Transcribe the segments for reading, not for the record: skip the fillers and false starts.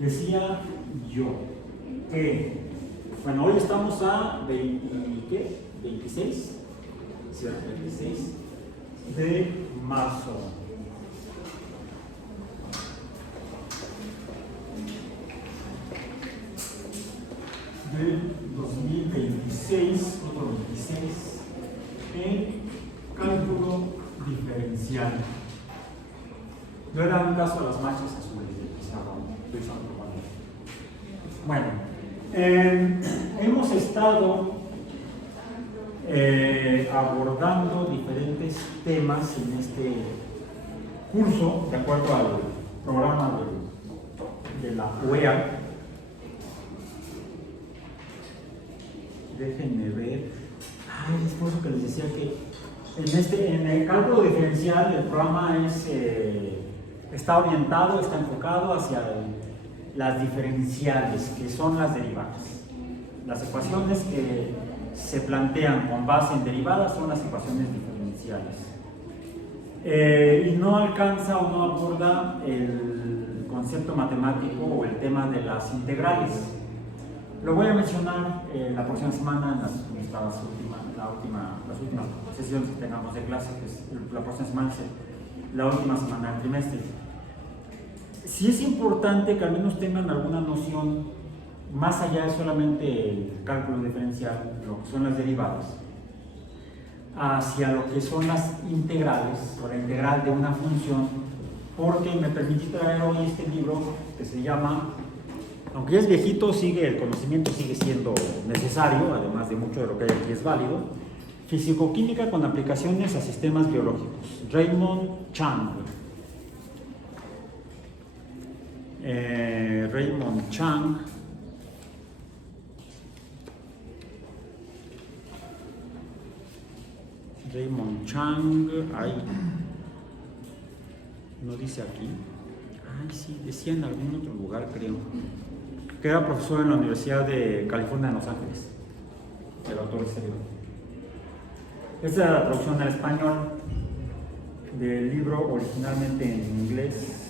Decía yo que, bueno, hoy estamos a 26, ¿cierto? 26 de marzo. Del 2026, otro 26, en cálculo diferencial. No era un caso de las manchas azules del pizarrón, estoy usando bueno, hemos estado abordando diferentes temas en este curso, de acuerdo al programa de la UEA. Déjenme ver. Ay, es por eso que les decía que en el cálculo diferencial el programa está orientado, está enfocado hacia las diferenciales, que son las derivadas. Las ecuaciones que se plantean con base en derivadas son las ecuaciones diferenciales. Y no alcanza o no aborda el concepto matemático o el tema de las integrales. Lo voy a mencionar la próxima semana en las últimas sesiones que tengamos de clase, que es la próxima semana, la última semana del trimestre. Sí es importante que al menos tengan alguna noción, más allá de solamente el cálculo diferencial, lo que son las derivadas, hacia lo que son las integrales, o la integral de una función, porque me permití traer hoy este libro que se llama, aunque ya es viejito, el conocimiento sigue siendo necesario, además de mucho de lo que hay aquí es válido, Físico-química con aplicaciones a sistemas biológicos, Raymond Chang. Raymond Chang. Ahí no dice aquí. Ay, sí, decía en algún otro lugar, creo, que era profesor en la Universidad de California en Los Ángeles, el autor de este libro. Esta es la traducción al español del libro, originalmente en inglés,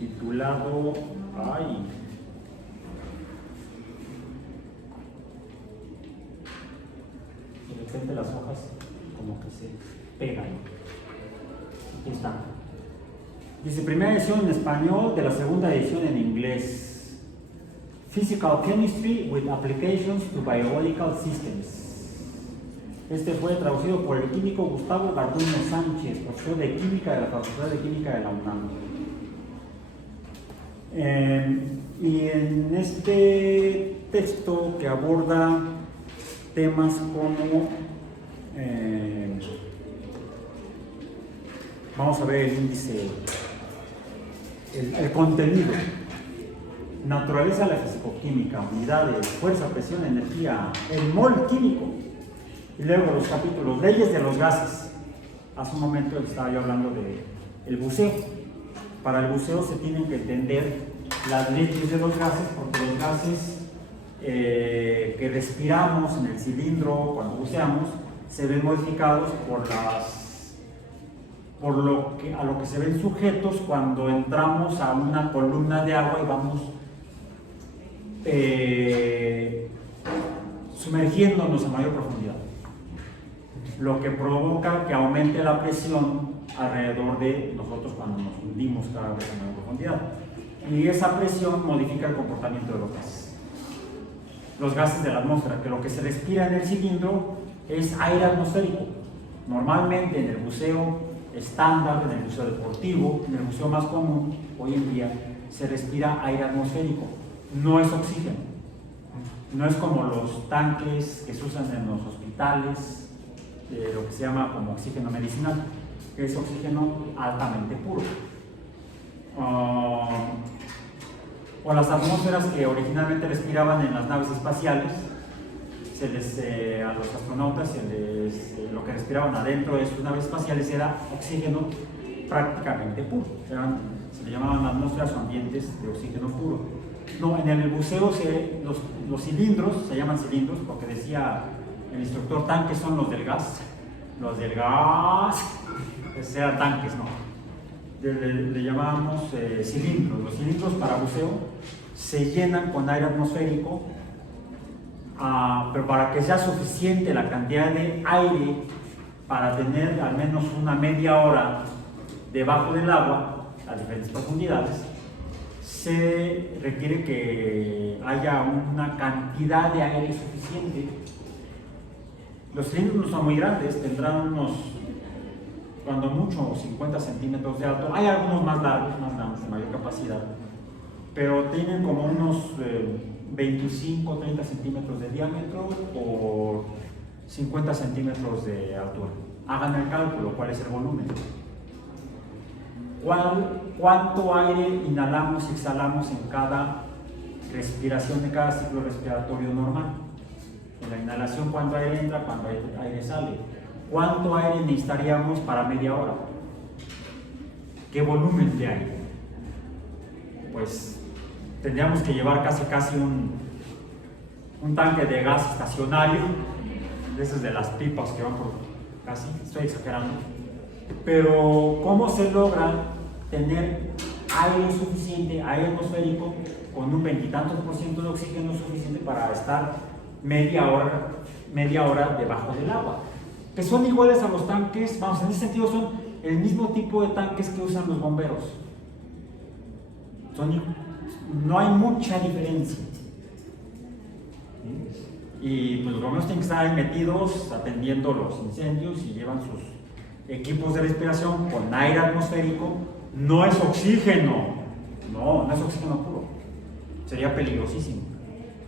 titulado, de repente las hojas como que se pegan. Aquí está. Dice, primera edición en español de la segunda edición en inglés. Physical Chemistry with Applications to Biological Systems. Este fue traducido por el químico Gustavo Garduño Sánchez, profesor de Química de la Facultad de Química de la UNAM. Y en este texto que aborda temas como vamos a ver el índice, el contenido, naturaleza de la fisicoquímica, unidades, fuerza, presión, energía, el mol químico, y luego los capítulos, leyes de los gases. Hace un momento estaba yo hablando del buceo. Para el buceo se tienen que entender las leyes de los gases, porque los gases que respiramos en el cilindro cuando buceamos se ven modificados a lo que se ven sujetos cuando entramos a una columna de agua y vamos sumergiéndonos a mayor profundidad, lo que provoca que aumente la presión alrededor de nosotros cuando nos hundimos cada vez a mayor profundidad, y esa presión modifica el comportamiento de los gases. Los gases de la atmósfera, que lo que se respira en el cilindro es aire atmosférico. Normalmente en el buceo estándar, en el buceo deportivo, en el buceo más común hoy en día, se respira aire atmosférico, no es oxígeno. No es como los tanques que se usan en los hospitales, lo que se llama como oxígeno medicinal, que es oxígeno altamente puro. O las atmósferas que originalmente respiraban en las naves espaciales, a los astronautas lo que respiraban adentro de sus naves espaciales era oxígeno prácticamente puro. Se le llamaban atmósferas o ambientes de oxígeno puro. No, en el buceo los cilindros, se llaman cilindros porque decía el instructor, tanques son los del gas, eran tanques, no. le llamamos cilindros. Los cilindros para buceo se llenan con aire atmosférico, pero para que sea suficiente la cantidad de aire para tener al menos una media hora debajo del agua a diferentes profundidades, se requiere que haya una cantidad de aire suficiente. Los cilindros no son muy grandes, tendrán unos, cuando mucho, 50 centímetros de alto. Hay algunos más largos, más grandes, de mayor capacidad, pero tienen como unos 25 o 30 centímetros de diámetro por 50 centímetros de altura. Hagan el cálculo, ¿cuál es el volumen? ¿Cuánto aire inhalamos y exhalamos en cada respiración de cada ciclo respiratorio normal? En la inhalación, ¿cuánto aire entra? ¿Cuánto aire sale? ¿Cuánto aire necesitaríamos para media hora? ¿Qué volumen de aire? Pues tendríamos que llevar casi un tanque de gas estacionario, de esos de las pipas que van por casi, estoy exagerando. Pero ¿cómo se logra tener aire suficiente, aire atmosférico, con un 20 y tantos % de oxígeno suficiente para estar media hora debajo del agua? Que son iguales a los tanques, vamos, en ese sentido son el mismo tipo de tanques que usan los bomberos. No hay mucha diferencia. Y pues los bomberos tienen que estar ahí metidos atendiendo los incendios y llevan sus equipos de respiración con aire atmosférico. No es oxígeno, no es oxígeno puro, sería peligrosísimo,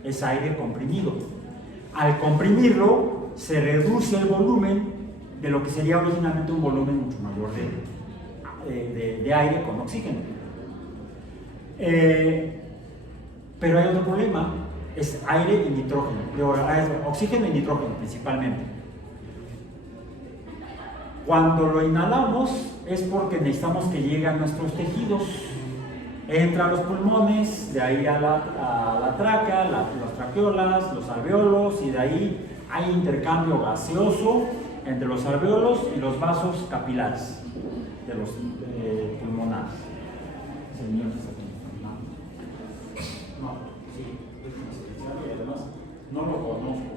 es aire comprimido. Al comprimirlo se reduce el volumen de lo que sería originalmente un volumen mucho mayor de aire con oxígeno. Pero hay otro problema, es aire y nitrógeno, oxígeno y nitrógeno principalmente. Cuando lo inhalamos es porque necesitamos que llegue a nuestros tejidos, entra a los pulmones, de ahí a la tráquea, las traqueolas, los alveolos, y de ahí hay intercambio gaseoso entre los alveolos y los vasos capilares de los pulmonares. No, sí, es una especial y además no lo conozco.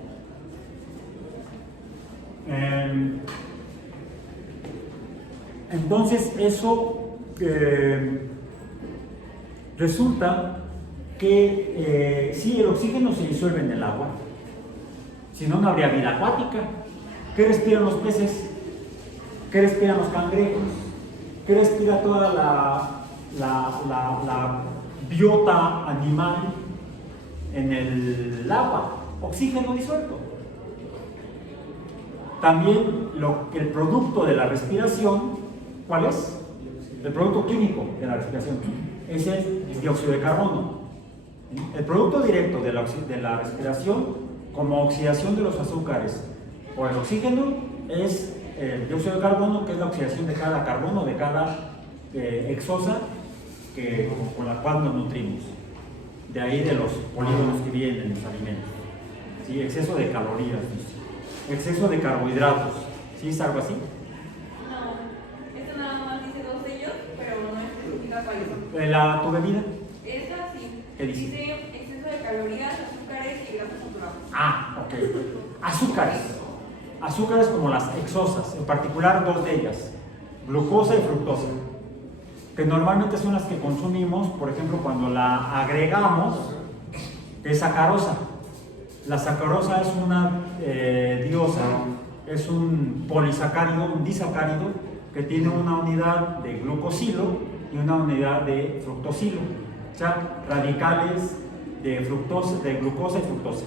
Entonces eso resulta que sí, el oxígeno se disuelve en el agua, si no, no habría vida acuática. ¿Qué respiran los peces? ¿Qué respiran los cangrejos? ¿Qué respira toda la biota animal en el agua? Oxígeno disuelto. También el producto de la respiración, ¿cuál es? El producto químico de la respiración es el dióxido de carbono. El producto directo de la respiración, como oxidación de los azúcares por el oxígeno, es el dióxido de carbono, que es la oxidación de cada carbono, de cada exosa con la cual nos nutrimos. De ahí de los polígonos que vienen en los alimentos. ¿Sí? Exceso de calorías, exceso de carbohidratos. ¿Sí es algo así? No, esto nada más dice 2 de ellos, pero no especifica cuáles son. ¿Tu bebida? Esta sí. ¿Qué dice? Dice exceso de calorías, azúcares y grasas saturadas. Ok. Azúcares como las exosas, en particular 2 de ellas, glucosa y fructosa, que normalmente son las que consumimos, por ejemplo, cuando la agregamos, es sacarosa. La sacarosa es una diosa, es un polisacárido, un disacárido, que tiene una unidad de glucosilo y una unidad de fructosilo, o sea, radicales de glucosa y fructosa.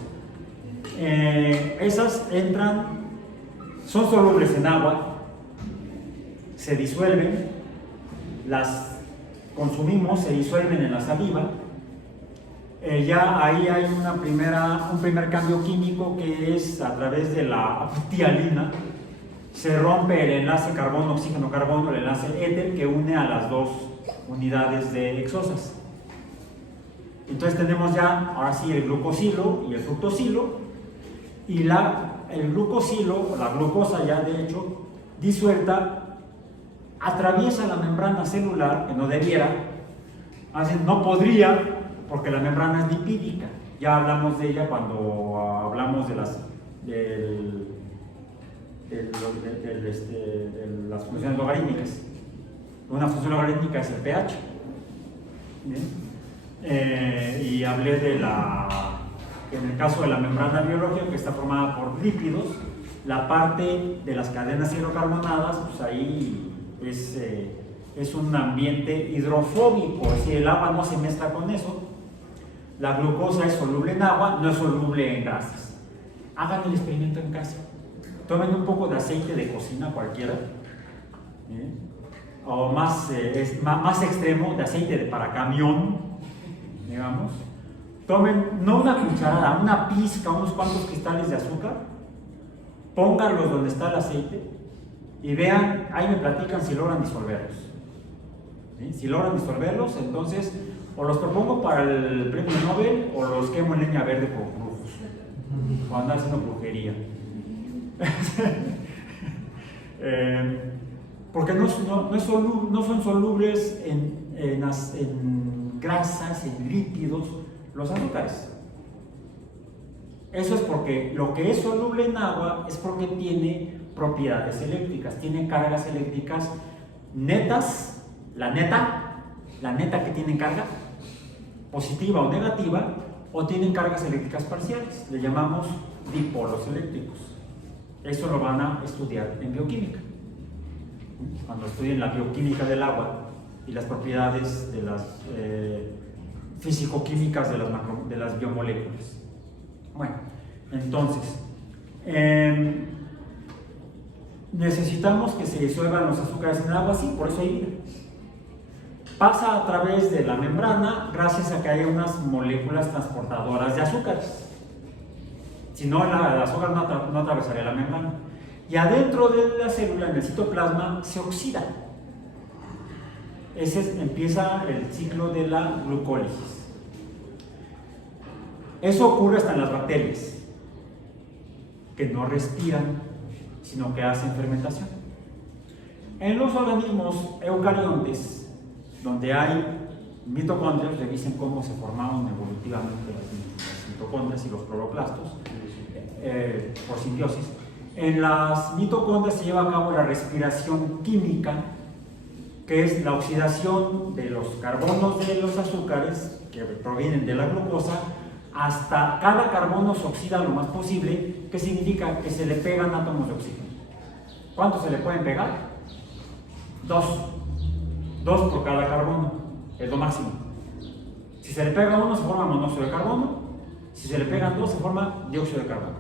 Esas son solubles en agua, se disuelven, las consumimos, se disuelven en la saliva. Ya ahí hay un primer cambio químico, que es a través de la tialina. Se rompe el enlace carbono-oxígeno-carbono, el enlace éter, que une a las 2 unidades de exosas. Entonces tenemos ya, ahora sí, el glucosilo y el fructosilo, y el glucosilo, la glucosa ya de hecho, disuelta, atraviesa la membrana celular, que no debiera, no podría, porque la membrana es lipídica. Ya hablamos de ella cuando hablamos de las funciones logarítmicas. Una función logarítmica es el pH. Y hablé de en el caso de la membrana biológica, que está formada por lípidos, la parte de las cadenas hidrocarbonadas, pues ahí es un ambiente hidrofóbico, es decir, el agua no se mezcla con eso. La glucosa es soluble en agua, no es soluble en grasas. Hagan el experimento en casa. Tomen un poco de aceite de cocina cualquiera, o más extremo, de aceite para camión, digamos. Tomen no una cucharada, una pizca, unos cuantos cristales de azúcar, pónganlos donde está el aceite y vean, ahí me platican si logran disolverlos. Si logran disolverlos, entonces o los propongo para el premio Nobel o los quemo en leña verde por brujos, o andar haciendo brujería. Porque no son solubles en grasas, en lípidos, los azúcares. Eso es porque lo que es soluble en agua es porque tiene propiedades eléctricas, tiene cargas eléctricas netas, la neta que tienen carga positiva o negativa, o tienen cargas eléctricas parciales, le llamamos dipolos eléctricos. Eso lo van a estudiar en bioquímica, cuando estudien la bioquímica del agua y las propiedades de las físico-químicas de las biomoléculas. Bueno, entonces necesitamos que se disuelvan los azúcares en el agua, sí, por eso hay pasa a través de la membrana gracias a que hay unas moléculas transportadoras de azúcares. Si no, el azúcar no atravesaría la membrana. Y adentro de la célula, en el citoplasma, se oxida. Empieza el ciclo de la glucólisis. Eso ocurre hasta en las bacterias, que no respiran, sino que hacen fermentación. En los organismos eucariontes, donde hay mitocondrias, revisen cómo se formaron evolutivamente las mitocondrias y los cloroplastos por simbiosis. En las mitocondrias se lleva a cabo la respiración química, que es la oxidación de los carbonos de los azúcares que provienen de la glucosa, hasta cada carbono se oxida lo más posible, que significa que se le pegan átomos de oxígeno. ¿Cuántos se le pueden pegar? 2 por cada carbono, es lo máximo. Si se le pega uno, se forma monóxido de carbono. Si se le pegan 2, se forma dióxido de carbono,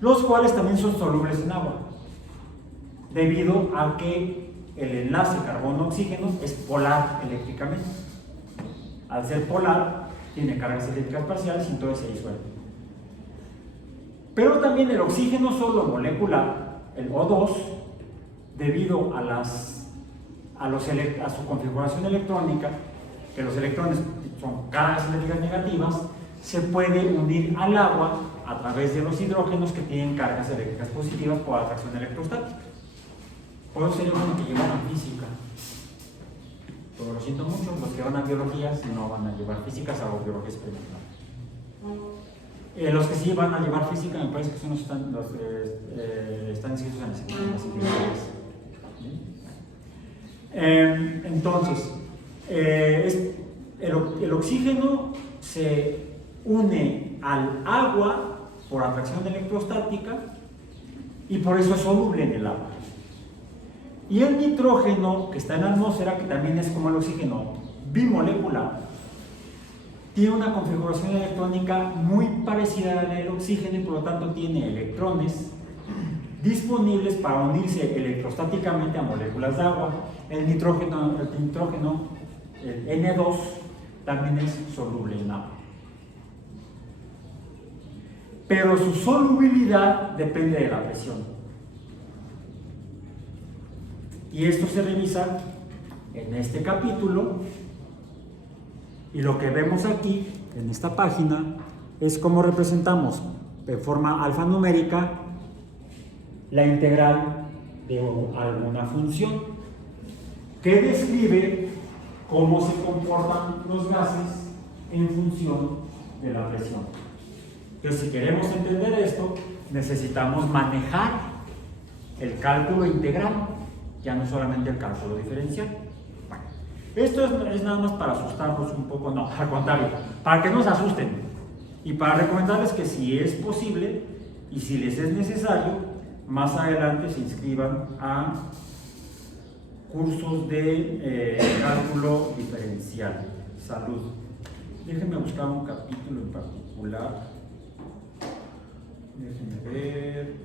los cuales también son solubles en agua, debido a que el enlace carbono-oxígeno es polar eléctricamente. Al ser polar, tiene cargas eléctricas parciales y entonces se disuelve. Pero también el oxígeno solo molecular, el O2, debido a su configuración electrónica, que los electrones son cargas eléctricas negativas, se puede unir al agua a través de los hidrógenos que tienen cargas eléctricas positivas por atracción electrostática. Por eso sería bueno que llevaran física. Pero lo siento mucho, los que van a biología no van a llevar física, salvo biología experimental. Los que sí van a llevar física, me parece que son los que están inscritos en las actividades. Entonces, el oxígeno se une al agua por atracción electrostática y por eso es soluble en el agua. Y el nitrógeno, que está en la atmósfera, que también es como el oxígeno bimolecular, tiene una configuración electrónica muy parecida a la del oxígeno y por lo tanto tiene electrones disponibles para unirse electrostáticamente a moléculas de agua. El nitrógeno, el N2, también es soluble en agua. Pero su solubilidad depende de la presión. Y esto se revisa en este capítulo. Y lo que vemos aquí, en esta página, es cómo representamos de forma alfanumérica la integral de alguna función que describe cómo se comportan los gases en función de la presión. Entonces, si queremos entender esto, necesitamos manejar el cálculo integral, ya no solamente el cálculo diferencial. Bueno, esto es nada más para asustarlos un poco, no, al contrario, para que no se asusten y para recomendarles que si es posible y si les es necesario, más adelante se inscriban a cursos de cálculo diferencial. Salud. Déjenme buscar un capítulo en particular. Déjenme ver.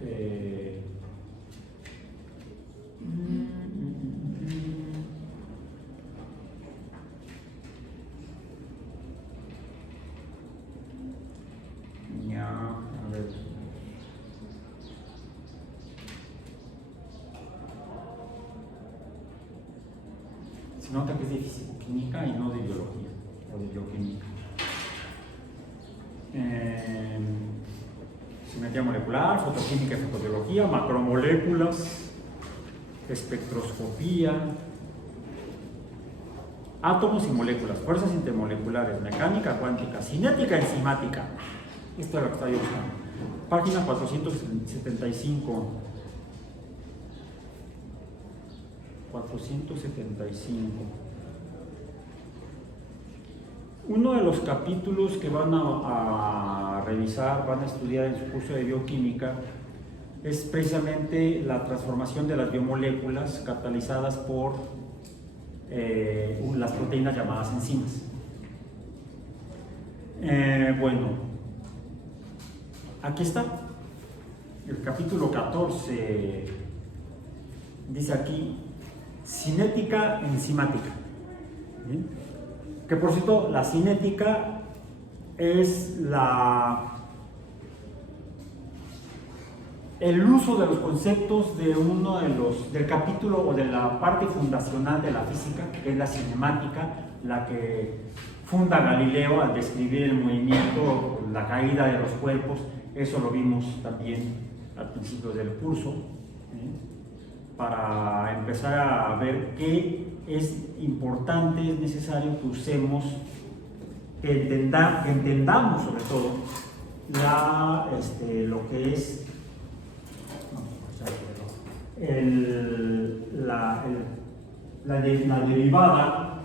Ya, a ver. Se nota que es de fisicoquímica y no de biología o de bioquímica. Simetría molecular, fotoquímica y fotobiología, macromoléculas, espectroscopía, átomos y moléculas, fuerzas intermoleculares, mecánica cuántica, cinética enzimática. Esto es lo que estaba yo buscando. Página 475. 475. Uno de los capítulos que van a revisar, van a estudiar en su curso de bioquímica, es precisamente la transformación de las biomoléculas catalizadas por las proteínas llamadas enzimas. Bueno, aquí está, el capítulo 14, dice aquí, cinética enzimática. ¿Bien? Que por cierto, la cinética es el uso de los conceptos de del capítulo o de la parte fundacional de la física, que es la cinemática, la que funda Galileo al describir el movimiento, la caída de los cuerpos. Eso lo vimos también al principio del curso, para empezar a ver qué es importante, es necesario que usemos, que entendamos sobre todo lo que es la derivada,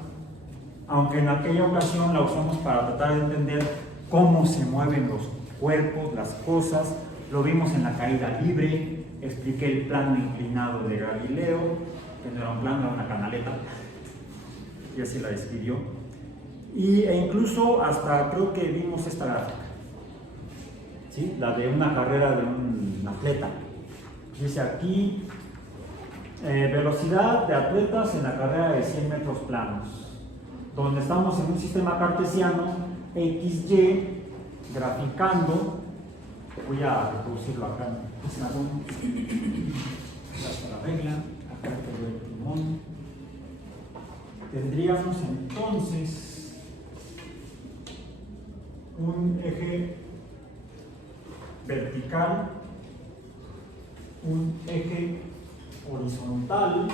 aunque en aquella ocasión la usamos para tratar de entender cómo se mueven los cuerpos, las cosas. Lo vimos en la caída libre, expliqué el plano inclinado de Galileo, que no era un plano, era una canaleta, y así la describió. E incluso hasta creo que vimos esta gráfica, ¿sí? La de una carrera de un atleta. Dice aquí, velocidad de atletas en la carrera de 100 metros planos, donde estamos en un sistema cartesiano, XY, graficando. Voy a reproducirlo acá en el pizarrón. La regla, acá tengo el timón. Tendríamos entonces un eje vertical, un eje horizontal,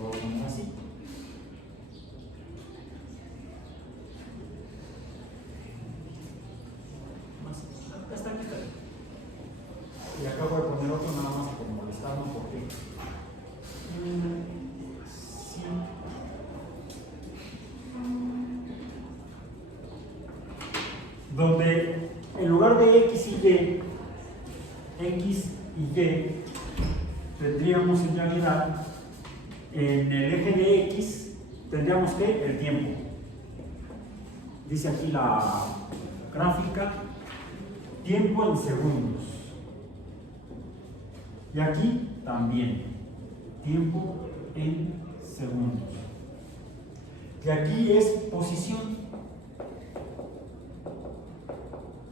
o así. Hasta aquí está. Y acá voy a poner otro nada más por molestarnos porque sí. Donde en lugar de X y Y tendríamos en realidad en el eje de X tendríamos que el tiempo. Dice aquí la gráfica, tiempo en segundos. Y aquí también, tiempo en segundos. Y aquí es posición.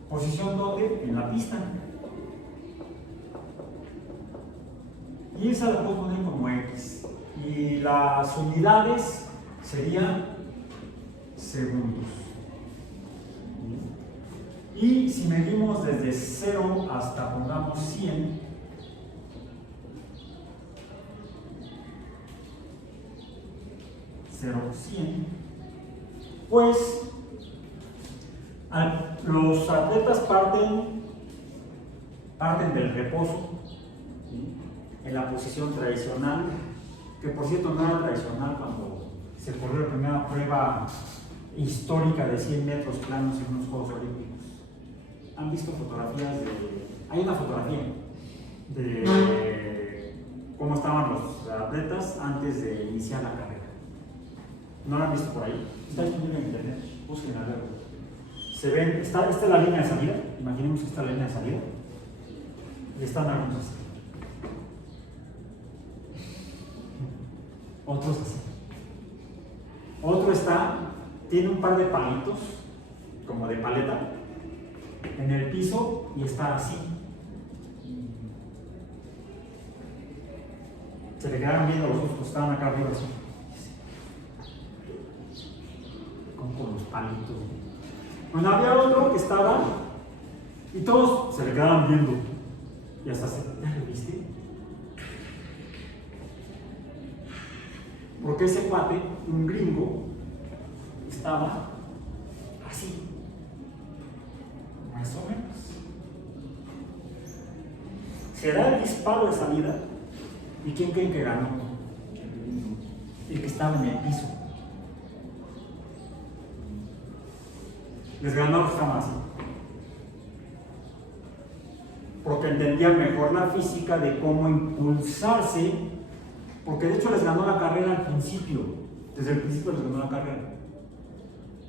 ¿Posición dónde? En la pista. Y esa la puedo poner como X. Y las unidades serían segundos. Y si medimos desde 0 hasta, pongamos, 100, 0-100, pues los atletas parten del reposo, ¿sí?, en la posición tradicional, que por cierto no era tradicional cuando se corrió la primera prueba histórica de 100 metros planos en unos Juegos Olímpicos. ¿Han visto fotografías hay una fotografía de cómo estaban los atletas antes de iniciar la carrera? ¿No la han visto por ahí? Está disponible en internet, busquen a verlo. Se ven, esta es la línea de salida, imaginemos que esta es la línea de salida, y están algunos así, otros así. Otro tiene un par de palitos, como de paleta, en el piso y está así. Se le quedaron viendo los ojos, estaban acá arriba así, con los palitos. Bueno, había otro que estaba y todos se le quedaban viendo y hasta ¿ya lo viste? Porque ese cuate, un gringo, estaba así, más o menos. Se da el disparo de salida y ¿quién creen que ganó? El que estaba en el piso. Les ganó los que estaban así, porque entendían mejor la física de cómo impulsarse, porque de hecho les ganó la carrera al principio, desde el principio les ganó la carrera.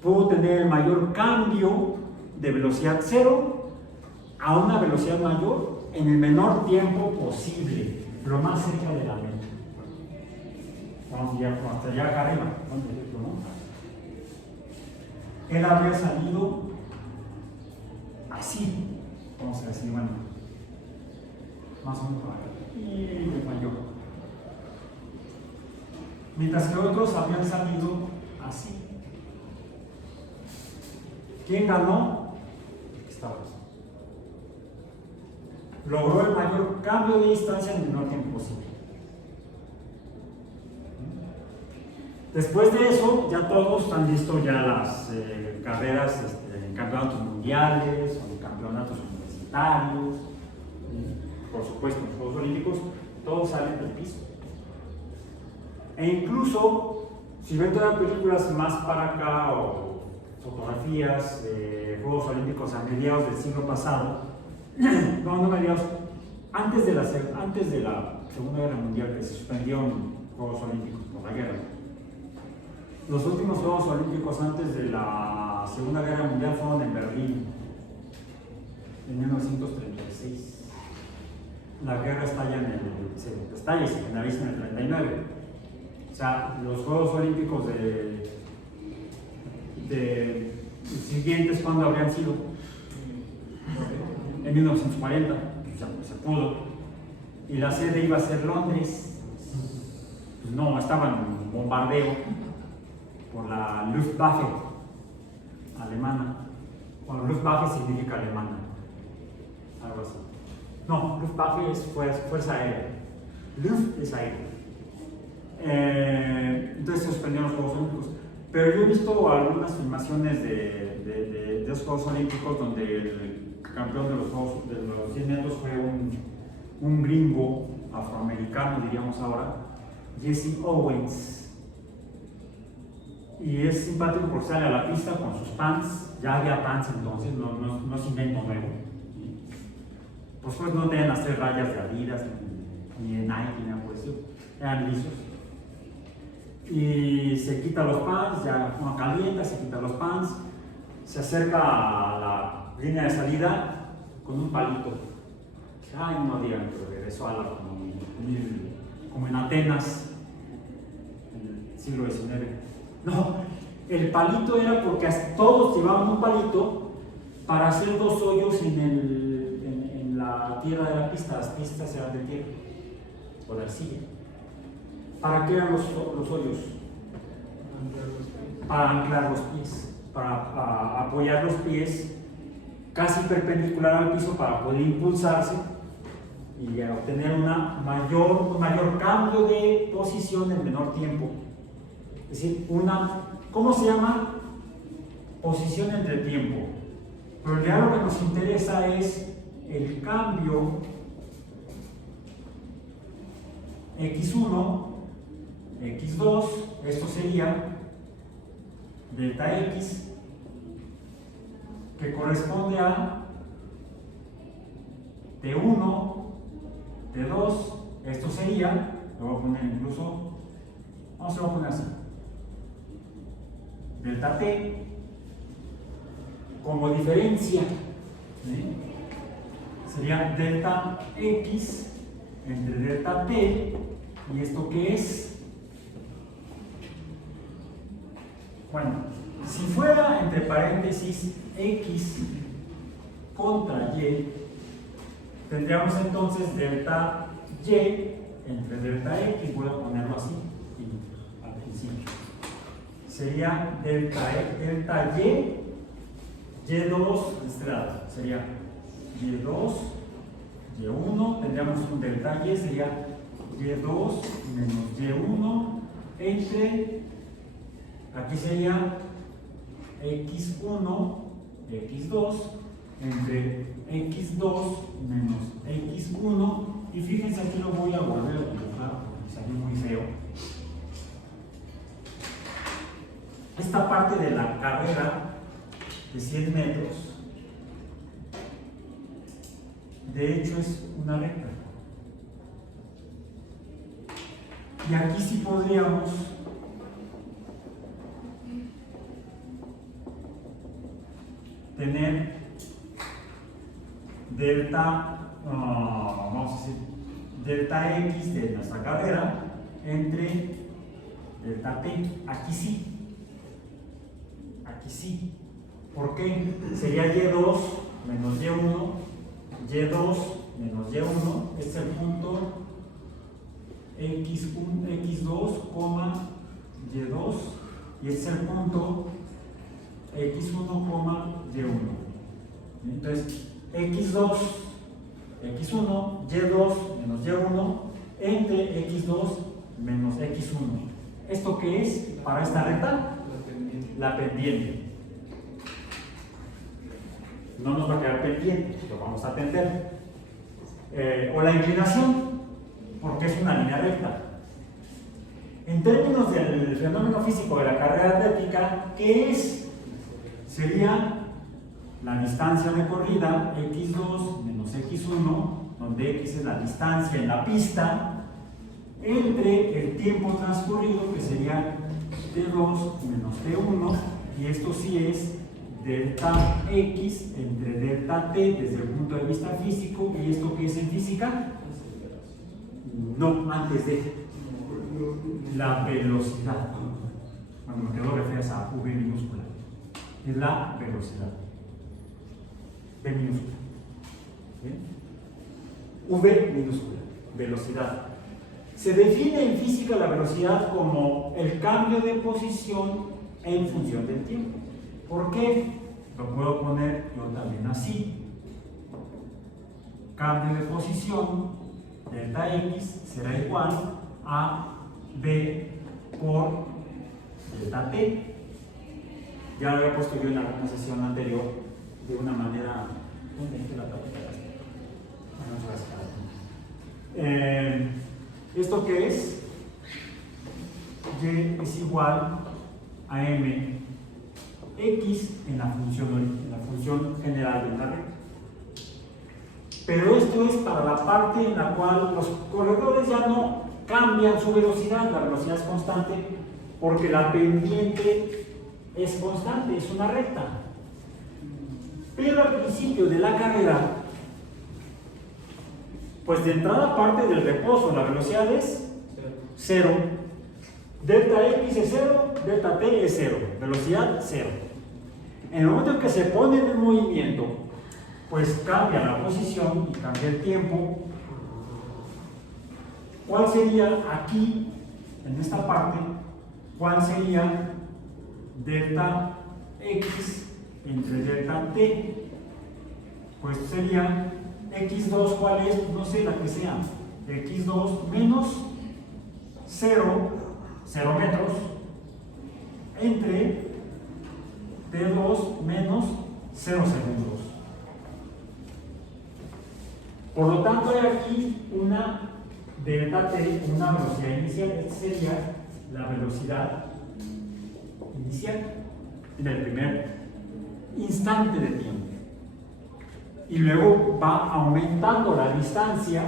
Pudo tener el mayor cambio de velocidad cero a una velocidad mayor en el menor tiempo posible, lo más cerca de la meta. Vamos hasta allá acá arriba, ¿no? Él habría salido así, vamos a decir, bueno, más o menos para acá, y le falló. Mientras que otros habían salido así. ¿Quién ganó? Estados Unidos. Logró el mayor cambio de distancia en el menor tiempo posible. Después de eso, ya todos han visto ya las carreras en campeonatos mundiales o en campeonatos universitarios, por supuesto en los Juegos Olímpicos, todos salen del piso. E incluso, si ven todas las películas más para acá o fotografías de Juegos Olímpicos a mediados del siglo pasado, no mediados, antes de la Segunda Guerra Mundial, que se suspendieron Juegos Olímpicos por la guerra. Los últimos Juegos Olímpicos antes de la Segunda Guerra Mundial fueron en Berlín, en 1936. La guerra estalla y se finaliza en el 39. O sea, los Juegos Olímpicos siguientes, ¿cuándo habrían sido? En 1940, pues se pudo. Y la sede iba a ser Londres. Pues no, estaban en bombardeo por la Luftwaffe alemana. Bueno, Luftwaffe significa alemana, algo así. No, Luftwaffe es fuerza aérea. Luft es aire. Entonces se suspendieron los Juegos Olímpicos. Pero yo he visto algunas filmaciones de los Juegos Olímpicos donde el campeón de los 100 metros fue un gringo afroamericano, diríamos ahora, Jesse Owens. Y es simpático porque sale a la pista con sus pants. Ya había pants entonces, no es invento nuevo. Pues no tenían las 3 rayas de Adidas ni de Nike ni nada por eso, eran lisos. Y se quita los pants, ya uno calienta, se quita los pants, se acerca a la línea de salida con un palito. Ay, no digan que regresó a como en Atenas, en el siglo XIX. No, el palito era porque todos llevaban un palito para hacer 2 hoyos en la tierra de la pista. Las pistas eran de tierra o de arcilla. ¿Para qué eran los hoyos? Para anclar los pies, para apoyar los pies casi perpendicular al piso para poder impulsarse y obtener un mayor cambio de posición en menor tiempo. Es decir, ¿cómo se llama? Posición entre tiempo. Pero ya lo que nos interesa es el cambio x1, x2, esto sería delta x, que corresponde a t1, t2, esto sería, lo voy a poner incluso, vamos a poner así, delta t, como diferencia, ¿sí? Sería delta x entre delta t, y esto qué es, bueno, si fuera entre paréntesis x contra y, tendríamos entonces delta y entre delta x, voy a ponerlo así al principio, sería delta y, y2 de este lado, sería y2, y1, tendríamos un delta y, sería y2 menos y1 entre, aquí sería x1, x2 entre x2 menos x1, y fíjense, aquí lo voy a volver a dibujar porque salió muy feo. Esta parte de la carrera de 100 metros, de hecho es una recta. Y aquí sí podríamos tener delta, vamos a decir, delta x de nuestra carrera entre delta t. Aquí sí. Aquí sí. ¿Por qué? Sería y2 menos y1, y2 menos y1, este es el punto x1, x2, y2, y este es el punto x1, y1. Entonces, x2, x1, y2 menos y1 entre x2 menos x1. ¿Esto qué es para esta recta? La pendiente. No nos va a quedar pendiente, lo vamos a atender. O la inclinación, porque es una línea recta. En términos del fenómeno físico de la carrera atlética, ¿qué es? Sería la distancia recorrida, x2 menos x1, donde x es la distancia en la pista, entre el tiempo transcurrido, que sería t2 menos t1, y esto sí es delta x entre delta t desde el punto de vista físico. ¿Y esto qué es en física? No, antes de la velocidad. Cuando me quedo refieres a v minúscula, es la velocidad. V minúscula. ¿Sí? V minúscula, velocidad. Se define en física la velocidad como el cambio de posición en función del tiempo. ¿Por qué? Lo puedo poner yo también así. Cambio de posición, delta x será igual a v por delta t. Ya lo había puesto yo en la sesión anterior de una manera. ¿Dónde está la tabla? ¿Esto qué es? Y es igual a m x en la función general de la recta. Pero esto es para la parte en la cual los corredores ya no cambian su velocidad, la velocidad es constante, porque la pendiente es constante, es una recta. Pero al principio de la carrera, pues de entrada parte del reposo, la velocidad es 0. Delta x es 0, delta t es 0, velocidad 0. En el momento en que se pone en movimiento, pues cambia la posición y cambia el tiempo. ¿Cuál sería aquí, en esta parte, cuál sería delta x entre delta t? Pues sería x2, ¿cuál es? No sé, la que sea. x2 menos 0 metros, entre T2 menos 0 segundos. Por lo tanto, hay aquí una delta T, una velocidad inicial. Esta sería la velocidad inicial en el primer instante de tiempo. Y luego va aumentando la distancia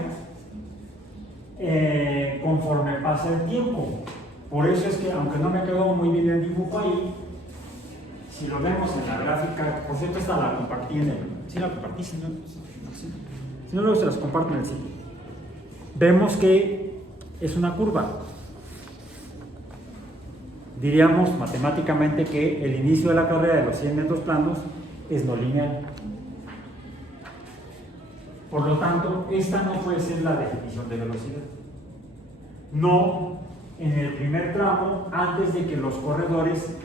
conforme pasa el tiempo. Por eso es que, aunque no me quedó muy bien el dibujo ahí, si lo vemos en la gráfica, por cierto, esta la compartí en el... ¿Sí la compartí? Si no, luego se las comparto en el sitio. Vemos que es una curva. Diríamos matemáticamente que el inicio de la carrera de los 100 metros planos es no lineal. Por lo tanto, esta no puede ser la definición de velocidad. No en el primer tramo, antes de que los corredores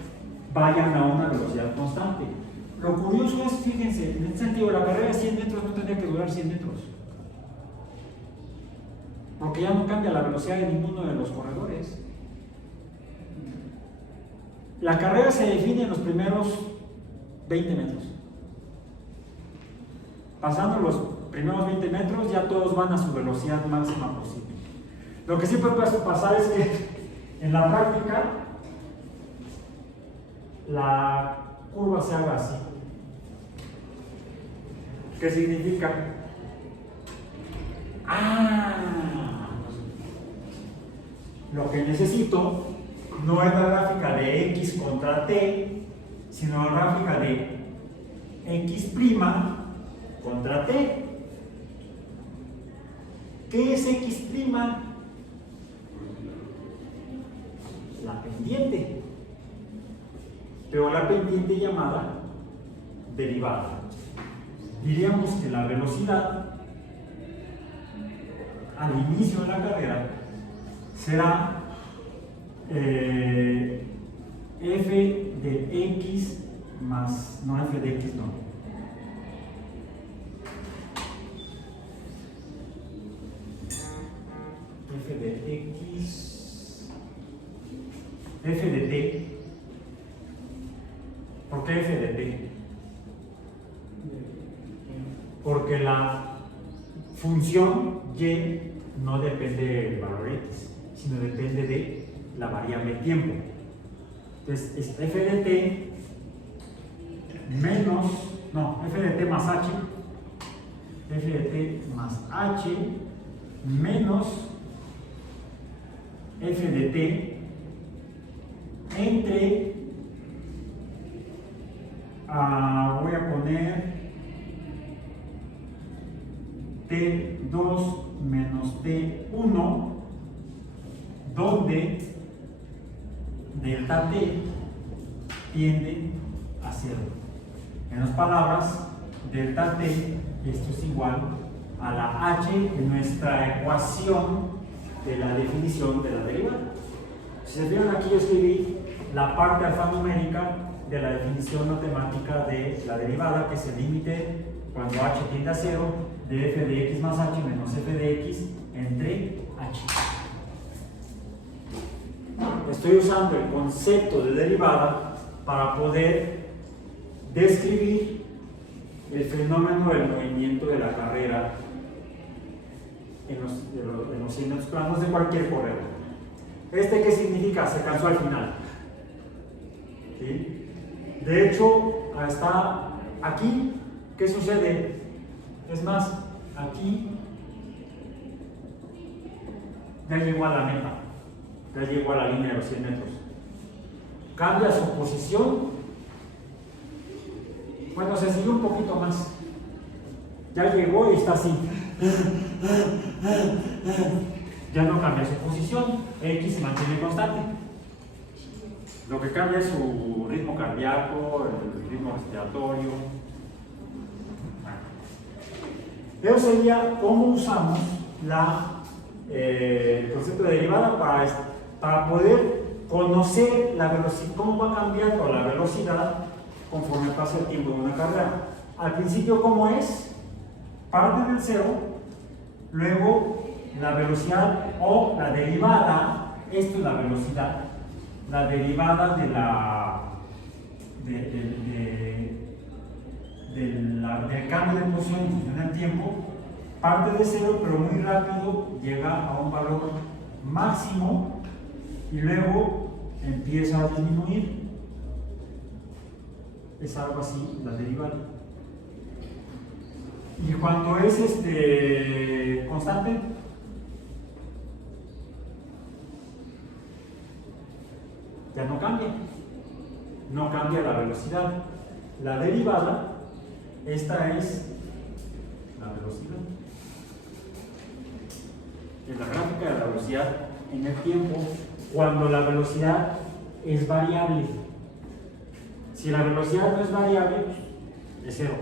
vayan a una velocidad constante. Lo curioso es, fíjense, en el sentido, la carrera de 100 metros no tendría que durar 100 metros. Porque ya no cambia la velocidad de ninguno de los corredores. La carrera se define en los primeros 20 metros. Pasando los primeros 20 metros, ya todos van a su velocidad máxima posible. Lo que sí puede pasar es que en la práctica la curva se haga así. ¿Qué significa? Lo que necesito no es la gráfica de x contra t, sino la gráfica de x' contra t. ¿Qué es x'? La pendiente, pero la pendiente llamada derivada. Diríamos que la velocidad al inicio de la carrera será f de x más, no f de x, no. F de x, f de t. ¿Por qué f de t? Porque la función y no depende del valor x, sino depende de la variable tiempo. Entonces es f de t menos, no, f de t más h, f de t más h menos f de t entre, voy a poner T2 menos T1, donde delta T tiende a 0. En otras palabras, delta T, esto es igual a la H en nuestra ecuación de la definición de la derivada. Si se fijan, aquí yo escribí la parte alfanumérica de la definición matemática de la derivada, que es el límite cuando h tiende a 0 de f de x más h menos f de x entre h. Estoy usando el concepto de derivada para poder describir el fenómeno del movimiento de la carrera en los 100 metros planos de cualquier corredor. ¿Qué significa? Se cansó al final. ¿Sí? De hecho, hasta aquí, ¿qué sucede? Es más, aquí ya llegó a la meta, ya llegó a la línea de los 100 metros. Cambia su posición. Bueno, se siguió un poquito más. Ya llegó y está así. Ya no cambia su posición, X se mantiene constante. Lo que cambia es su ritmo cardíaco, el ritmo respiratorio. Eso sería cómo usamos el concepto de derivada para poder conocer la velocidad, cómo va cambiando la velocidad conforme pasa el tiempo de una carrera. Al principio, ¿cómo es? Parte del cero, luego la velocidad o la derivada, esto es la velocidad, la derivada del cambio de posición en función del tiempo parte de cero, pero muy rápido llega a un valor máximo y luego empieza a disminuir. Es algo así la derivada. Y cuando es constante, ya no cambia. No cambia la velocidad. La derivada, esta es la velocidad. Es la gráfica de la velocidad en el tiempo cuando la velocidad es variable. Si la velocidad no es variable, es cero,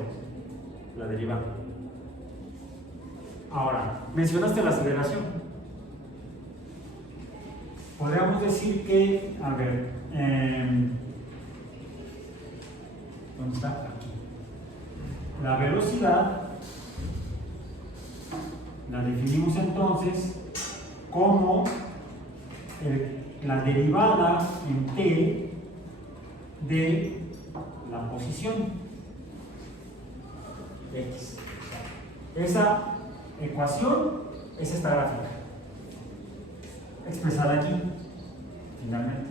la derivada. Ahora, mencionaste la aceleración. Podríamos decir que, a ver, ¿dónde está? Aquí. La velocidad la definimos entonces como la derivada en t de la posición x. Esa ecuación es esta gráfica expresada aquí, finalmente.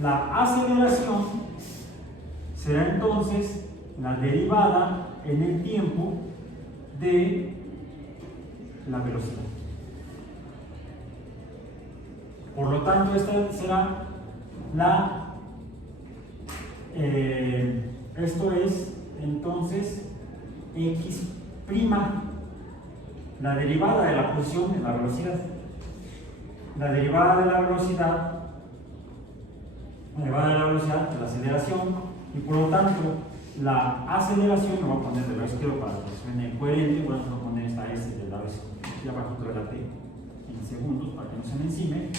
La aceleración será entonces la derivada en el tiempo de la velocidad. Por lo tanto, esta será esto es entonces x', la derivada de la posición en la velocidad. La derivada de la velocidad es la aceleración, y por lo tanto la aceleración, lo voy a poner del lado izquierdo para que suene coherente, voy a poner esta S del lado y abajo de la T en segundos para que no se me encime.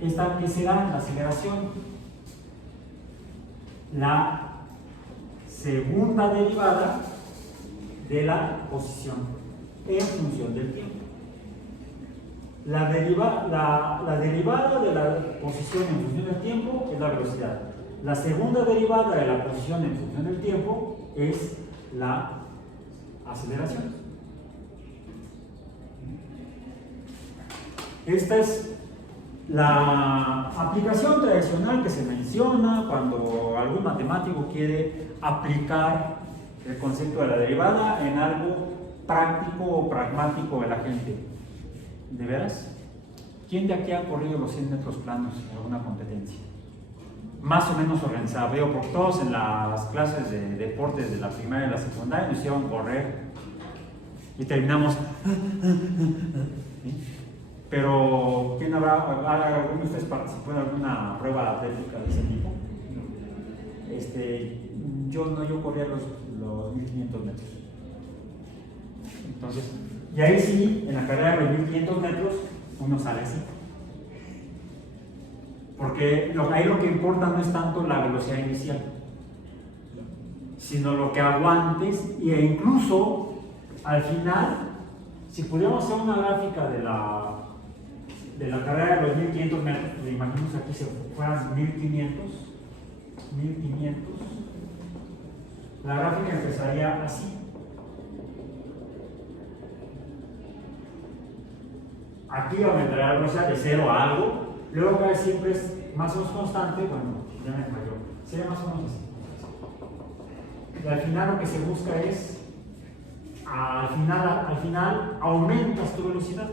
Esta que será la aceleración, la segunda derivada de la posición en función del tiempo. La derivada de la posición en función del tiempo es la velocidad. La segunda derivada de la posición en función del tiempo es la aceleración. Esta es la aplicación tradicional que se menciona cuando algún matemático quiere aplicar el concepto de la derivada en algo práctico o pragmático de la gente. ¿De veras? ¿Quién de aquí ha corrido los 100 metros planos en alguna competencia? Más o menos organizada. Veo por todos en las clases de deportes de la primaria y la secundaria nos hicieron correr y terminamos. Pero, ¿quién ¿alguno de ustedes participó en alguna prueba atlética de ese tipo? Yo corría los 1500 metros. Entonces, y ahí sí, en la carrera de los 1500 metros, uno sale así. Porque ahí lo que importa no es tanto la velocidad inicial, sino lo que aguantes, e incluso al final, si pudiéramos hacer una gráfica de la carrera de los 1500 metros, pues imaginemos aquí si fueran 1500, la gráfica empezaría así. Aquí aumentaría la velocidad de 0 a algo, luego cada vez siempre es más o menos constante, bueno, ya me falló, sería más o menos así. Y al final lo que se busca es, al final aumentas tu velocidad,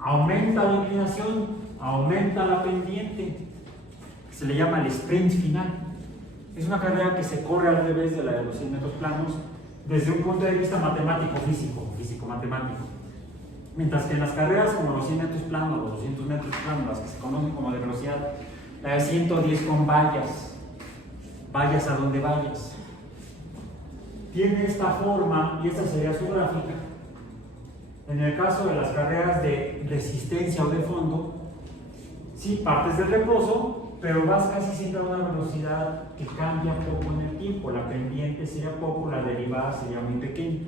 aumenta la inclinación, aumenta la pendiente, se le llama el sprint final. Es una carrera que se corre al revés de la de los 100 metros planos desde un punto de vista físico-matemático. Mientras que en las carreras como los 100 metros planos, los 200 metros planos, las que se conocen como de velocidad, la de 110 con vallas a donde vayas, tiene esta forma y esta sería su gráfica. En el caso de las carreras de resistencia o de fondo, sí partes del reposo, pero vas casi siempre a una velocidad que cambia poco en el tiempo. La pendiente sería poco, la derivada sería muy pequeña.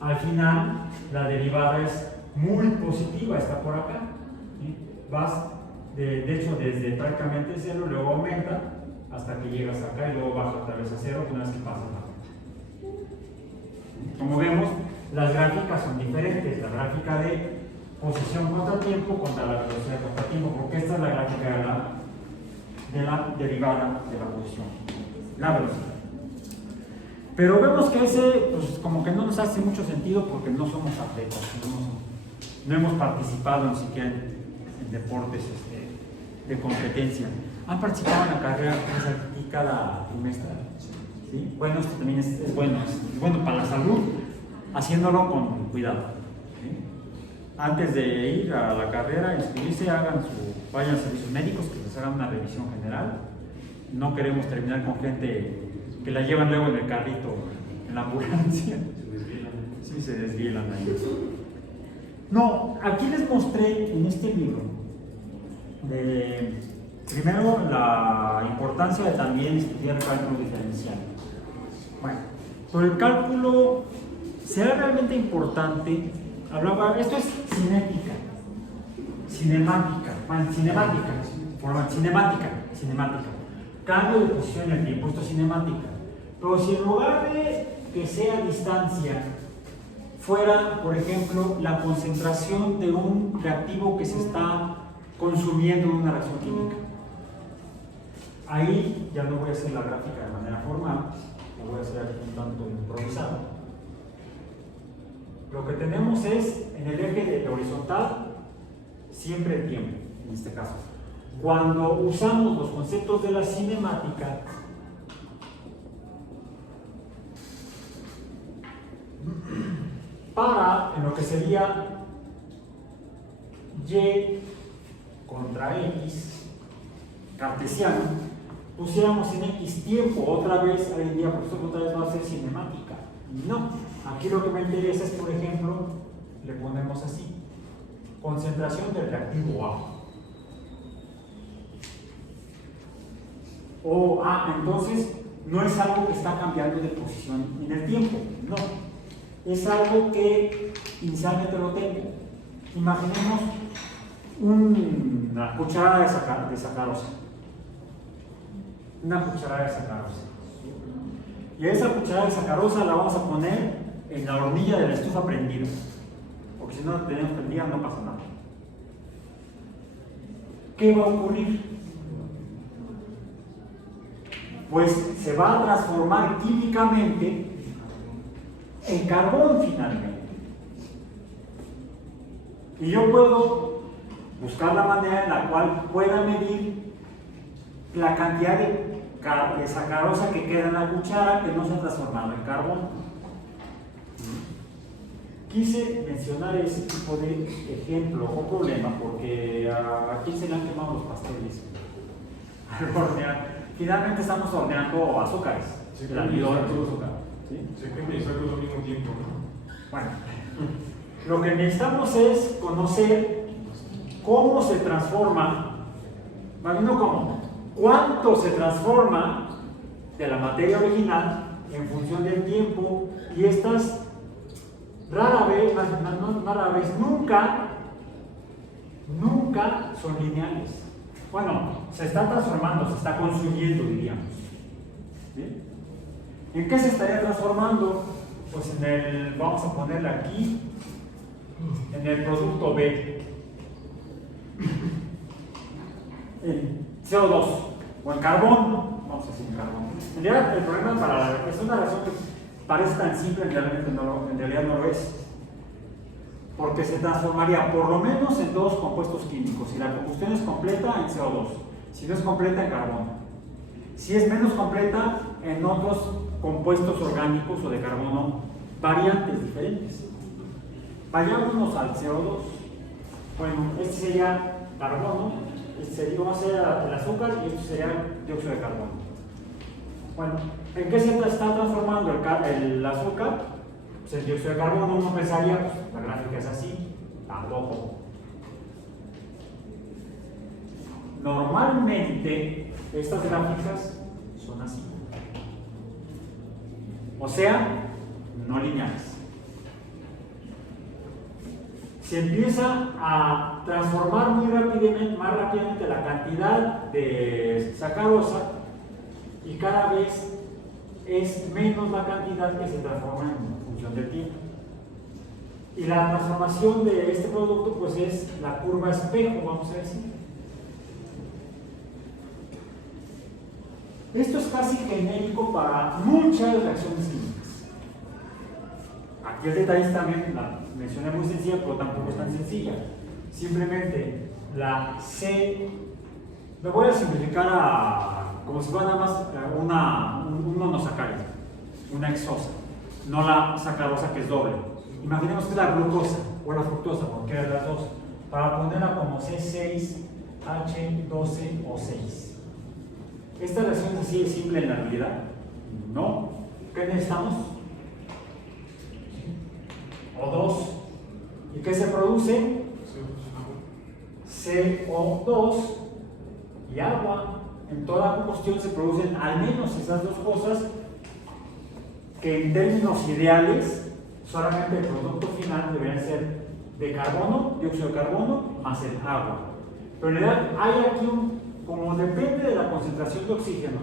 Al final, la derivada es muy positiva, está por acá, ¿sí? vas, de hecho, desde prácticamente cero, luego aumenta hasta que llegas acá y luego baja otra vez a cero una vez que pasas la meta. Como vemos, las gráficas son diferentes. La gráfica de posición contra tiempo contra la velocidad contra tiempo, porque esta es la gráfica de la derivada de la posición, la velocidad. Pero vemos que ese, pues como que no nos hace mucho sentido porque no somos atletas, no hemos participado ni siquiera en deportes de competencia. ¿Han participado en la carrera aquí cada trimestre? ¿Sí? Bueno, esto también es bueno, es bueno para la salud, haciéndolo con cuidado. ¿Sí? Antes de ir a la carrera, inscribirse, vayan a servicios médicos que les hagan una revisión general. No queremos terminar con gente que la llevan luego en el carrito, en la ambulancia. Sí, se desvielan ahí. No, aquí les mostré en este libro, primero la importancia de también estudiar cálculo diferencial. Bueno, por el cálculo será realmente importante. Esto es cinemática. Cambio de posición en el tiempo, esto es cinemática. Pero si en lugar de que sea distancia, fuera, por ejemplo, la concentración de un reactivo que se está consumiendo en una reacción química. Ahí ya no voy a hacer la gráfica de manera formal, lo voy a hacer aquí un tanto improvisado. Lo que tenemos es, en el eje de horizontal, siempre el tiempo, en este caso. Cuando usamos los conceptos de la cinemática, para, en lo que sería Y contra X, cartesiano, pusiéramos en X tiempo, otra vez, hoy en día, por eso otra vez va a ser cinemática. No, aquí lo que me interesa es, por ejemplo, le ponemos así, concentración del reactivo A. Entonces, no es algo que está cambiando de posición en el tiempo, no. Es algo que inicialmente lo tengo. Imaginemos una cucharada de sacarosa. Una cucharada de sacarosa. Y esa cucharada de sacarosa la vamos a poner en la hornilla de la estufa prendida. Porque si no la tenemos prendida no pasa nada. ¿Qué va a ocurrir? Pues se va a transformar químicamente en carbón finalmente. Y yo puedo buscar la manera en la cual pueda medir la cantidad de sacarosa que queda en la cuchara que no se ha transformado en carbón. Quise mencionar ese tipo de ejemplo o problema porque a quién se le han quemado los pasteles al hornear. Finalmente estamos horneando azúcares. Sí, el almidón, todo azúcar. ¿Sí? Se quema y saca al mismo tiempo, ¿no? Bueno, lo que necesitamos es conocer cómo se transforma, no cómo, cuánto se transforma de la materia original en función del tiempo, y estas nunca son lineales. Bueno, se está transformando, se está consumiendo, diríamos. ¿Sí? ¿En qué se estaría transformando? Pues vamos a ponerle aquí, en el producto B, en CO2, o en carbón, vamos a decir en carbón. En realidad, el problema es una razón que parece tan simple, en realidad no lo es. Porque se transformaría por lo menos en dos compuestos químicos. Si la combustión es completa, en CO2. Si no es completa, en carbono. Si es menos completa, en otros compuestos orgánicos o de carbono, variantes diferentes. Vayámonos al CO2. Bueno, este sería carbono, vamos a hacer el azúcar y esto sería dióxido de carbono. Bueno, ¿en qué se está transformando el azúcar? Pues el dióxido de carbono, uno pensaría, pues la gráfica es así, tampoco. Normalmente estas gráficas son así. O sea, no lineales. se empieza a transformar más rápidamente la cantidad de sacarosa y cada vez es menos la cantidad que se transforma en función del tiempo. Y la transformación de este producto pues es la curva espejo, vamos a decir. Esto es casi genérico para muchas reacciones químicas. Aquí el detalle también, la mencioné muy sencilla, pero tampoco es tan sencilla. Simplemente la C, me voy a simplificar como si fuera nada más un monosacárido, una hexosa, no la sacarosa que es doble. Imaginemos que es la glucosa o la fructosa, cualquiera de las dos, para ponerla como C6, H12 o 6. ¿Esta reacción es así de simple en la realidad? No. ¿Qué necesitamos? O2. ¿Y qué se produce? CO2 y agua. En toda combustión se producen al menos esas dos cosas que en términos ideales solamente el producto final debería ser de carbono, dióxido de carbono, más el agua. Pero en realidad hay aquí como depende de la concentración de oxígeno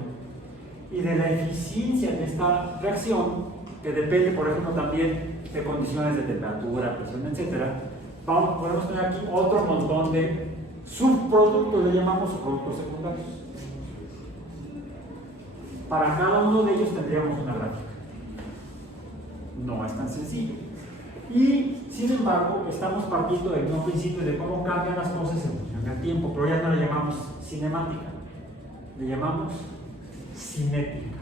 y de la eficiencia de esta reacción, que depende, por ejemplo, también de condiciones de temperatura, presión, etc., podemos tener aquí otro montón de subproductos, le llamamos subproductos secundarios. Para cada uno de ellos tendríamos una gráfica. No es tan sencillo. Y, sin embargo, estamos partiendo del mismo principio de cómo cambian las cosas en función del tiempo, pero ya no le llamamos cinemática, le llamamos cinética.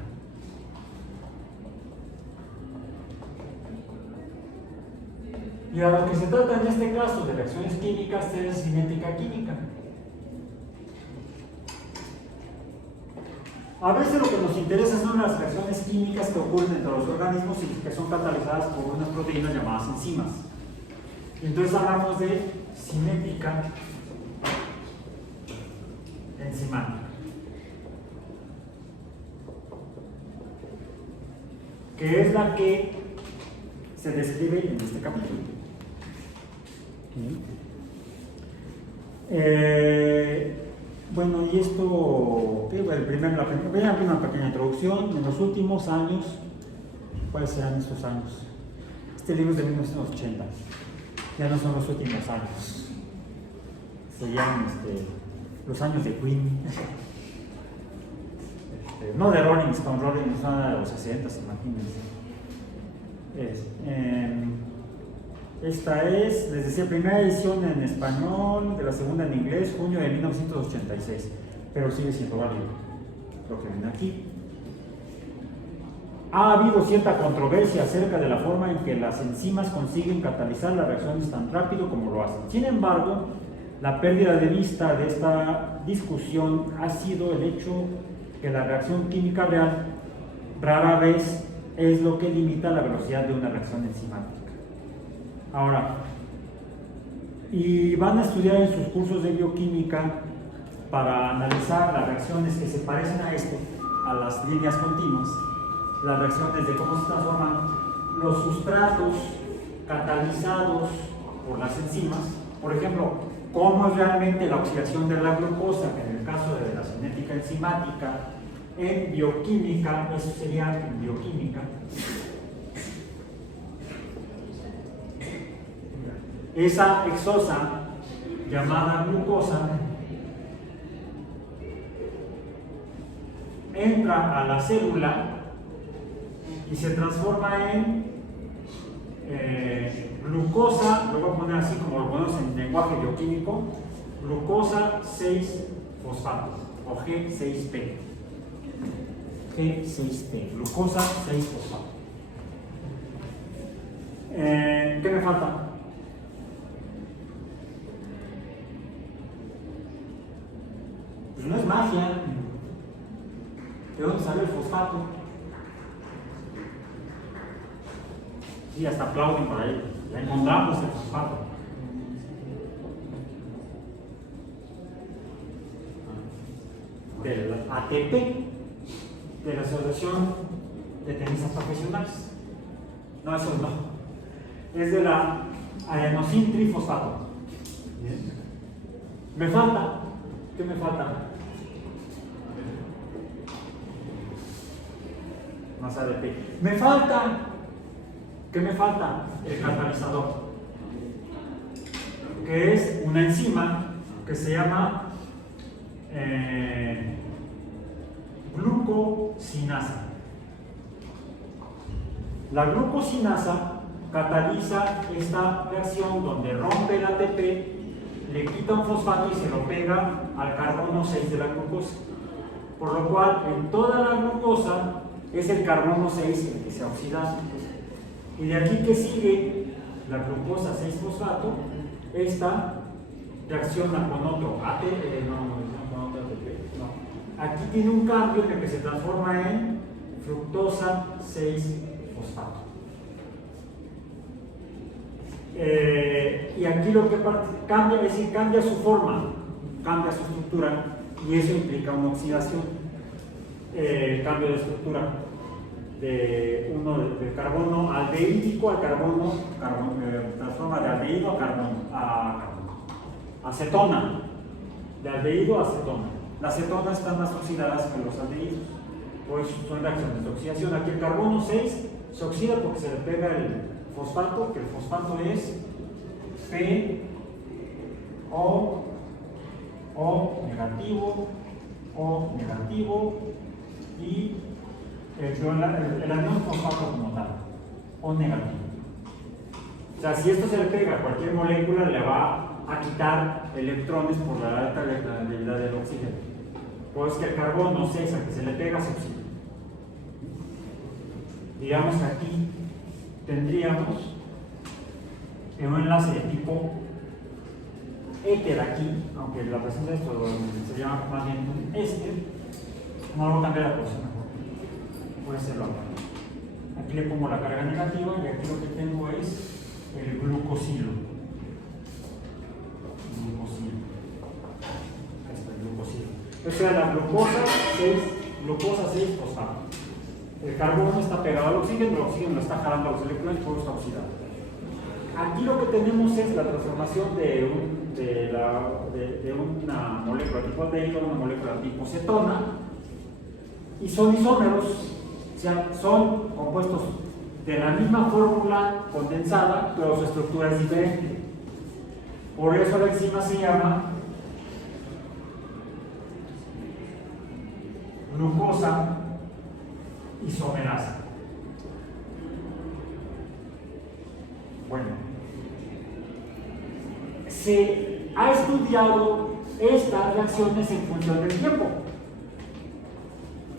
Y a lo que se trata en este caso de reacciones químicas es cinética química. A veces lo que nos interesa son las reacciones químicas que ocurren entre los organismos y que son catalizadas por unas proteínas llamadas enzimas. Entonces hablamos de cinética enzimática, que es la que se describe en este capítulo. Bueno, y esto, voy a abrir una pequeña introducción. En los últimos años, ¿cuáles serán estos años? Este libro es de 1980, ya no son los últimos años, serían los años de Queen, no de Rolling Stone, Rolling Stone de los 60, imagínense. Esta es, les decía, primera edición en español, de la segunda en inglés, junio de 1986, pero sigue siendo válido lo que ven aquí. Ha habido cierta controversia acerca de la forma en que las enzimas consiguen catalizar las reacciones tan rápido como lo hacen. Sin embargo, la pérdida de vista de esta discusión ha sido el hecho que la reacción química real rara vez es lo que limita la velocidad de una reacción enzimática. Ahora, y van a estudiar en sus cursos de bioquímica para analizar las reacciones que se parecen a esto, a las líneas continuas, las reacciones de cómo se transforman los sustratos catalizados por las enzimas. Por ejemplo, cómo es realmente la oxidación de la glucosa, que en el caso de la cinética enzimática. En bioquímica, eso sería en bioquímica. Esa hexosa llamada glucosa entra a la célula y se transforma en glucosa, lo voy a poner así como lo ponemos en lenguaje bioquímico, glucosa 6-fosfato o G6P. G6P, glucosa 6-fosfato. ¿Qué me falta? Pues no es magia. ¿De dónde sale el fosfato? Sí, hasta aplauden para ello. Ya encontramos el fosfato. Del ATP, de la Asociación de Tenistas Profesionales. No, eso no. Es de la adenosin trifosfato. Bien. Me falta, ¿qué me falta? Más ADP. Me falta, ¿qué me falta? El catalizador, que es una enzima que se llama glucosinasa. La glucosinasa cataliza esta reacción donde rompe el ATP, le quita un fosfato y se lo pega al carbono 6 de la glucosa. Por lo cual, en toda la glucosa es el carbono 6 el que se oxida. Y de aquí que sigue la glucosa 6-fosfato, esta reacciona con otro ATP, aquí tiene un cambio en el que se transforma en fructosa 6-fosfato. Y aquí lo que cambia, es decir, cambia su forma, cambia su estructura, y eso implica una oxidación, cambio de estructura del carbono aldehídico al carbono, transforma de aldehído a acetona, de aldehído a acetona. Las cetonas están más oxidadas que los aldehídos, pues son reacciones de oxidación. Aquí el carbono 6 se oxida porque se le pega el fosfato, que el fosfato es O negativo y el anión fosfato como tal, O negativo. O sea, si esto se le pega a cualquier molécula, le va a quitar electrones por la alta letalidad del oxígeno. Pues que el carbono 6 al que se le pega se oxida. Digamos que aquí tendríamos un enlace de tipo éter aquí, aunque la presencia de esto se llama más bien un éster. No lo cambiar la posición mejor. Puede serlo acá. Aquí le pongo la carga negativa y aquí lo que tengo es el glucosilo. Ahí está el glucosilo. O sea, la glucosa 6 fosfato. El carbono está pegado al oxígeno, el oxígeno lo está jalando a los electrones, por eso está oxidado. Aquí lo que tenemos es la transformación de una molécula tipo aldehído a una molécula tipo cetona, y son isómeros, o sea, son compuestos de la misma fórmula condensada, pero su estructura es diferente. Por eso la enzima se llama glucosa isomerasa. Bueno, se ha estudiado estas reacciones en función del tiempo.